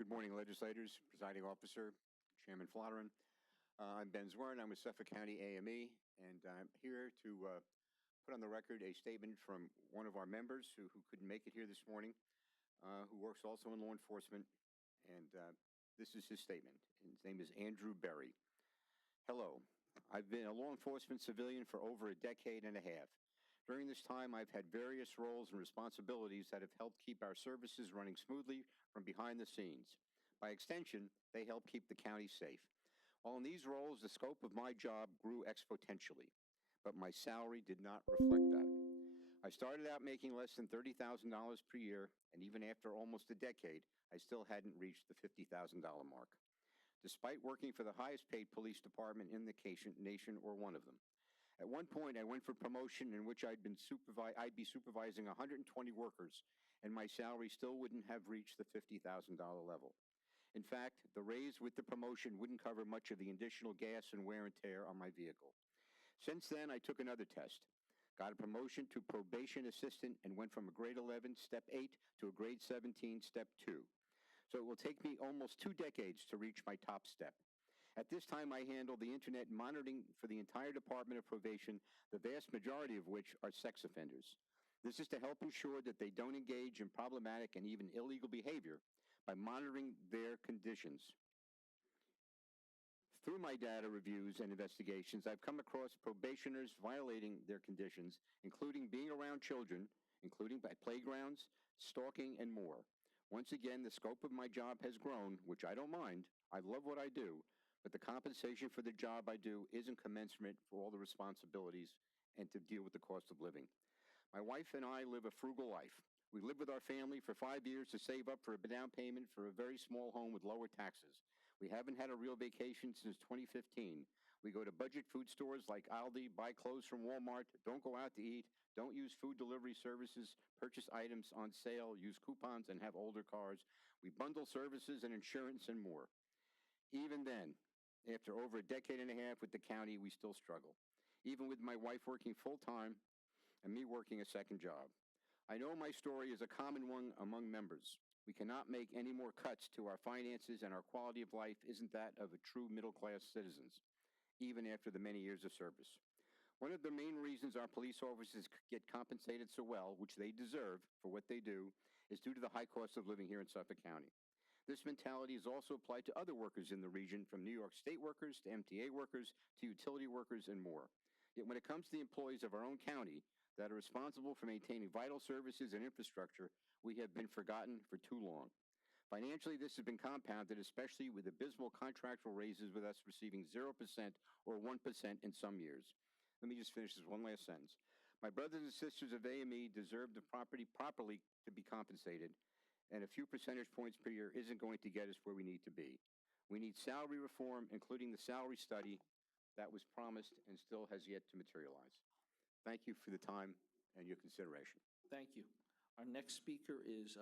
Good morning, legislators, presiding officer, Chairman Flotterin. I'm Ben Zwirn. I'm with Suffolk County AME, and I'm here to put on the record a statement from one of our members who couldn't make it here this morning, who works also in law enforcement, and this is his statement. His name is Andrew Berry. Hello. I've been a law enforcement civilian for over a decade and a half. During this time, I've had various roles and responsibilities that have helped keep our services running smoothly from behind the scenes. By extension, they help keep the county safe. While in these roles, the scope of my job grew exponentially, but my salary did not reflect that. I started out making less than $30,000 per year, and even after almost a decade, I still hadn't reached the $50,000 mark, despite working for the highest paid police department in the nation or one of them. At one point, I went for promotion in which I'd be supervising 120 workers, and my salary still wouldn't have reached the $50,000 level. In fact, the raise with the promotion wouldn't cover much of the additional gas and wear and tear on my vehicle. Since then, I took another test, got a promotion to probation assistant, and went from a grade 11, step 8, to a grade 17, step 2. So it will take me almost 2 decades to reach my top step. At this time, I handle the internet monitoring for the entire Department of Probation, the vast majority of which are sex offenders. This is to help ensure that they don't engage in problematic and even illegal behavior by monitoring their conditions. Through my data reviews and investigations, I've come across probationers violating their conditions, including being around children, including at playgrounds, stalking, and more. Once again, the scope of my job has grown, which I don't mind. I love what I do, but the compensation for the job I do isn't commensurate for all the responsibilities and to deal with the cost of living. My wife and I live a frugal life. We lived with our family for 5 years to save up for a down payment for a very small home with lower taxes. We haven't had a real vacation since 2015. We go to budget food stores like Aldi, buy clothes from Walmart, don't go out to eat, don't use food delivery services, purchase items on sale, use coupons, and have older cars. We bundle services and insurance and more. Even then, after over a decade and a half with the county, we still struggle, even with my wife working full-time and me working a second job. I know my story is a common one among members. We cannot make any more cuts to our finances, and our quality of life isn't that of a true middle-class citizens, even after the many years of service. One of the main reasons our police officers get compensated so well, which they deserve for what they do, is due to the high cost of living here in Suffolk County. This mentality is also applied to other workers in the region, from New York State workers to MTA workers to utility workers and more. Yet when it comes to the employees of our own county that are responsible for maintaining vital services and infrastructure, we have been forgotten for too long. Financially, this has been compounded, especially with abysmal contractual raises, with us receiving 0% or 1% in some years. Let me just finish this one last sentence. My brothers and sisters of AME deserve the properly to be compensated, and a few percentage points per year isn't going to get us where we need to be. We need salary reform, including the salary study that was promised and still has yet to materialize. Thank you for the time and your consideration. Thank you. Our next speaker is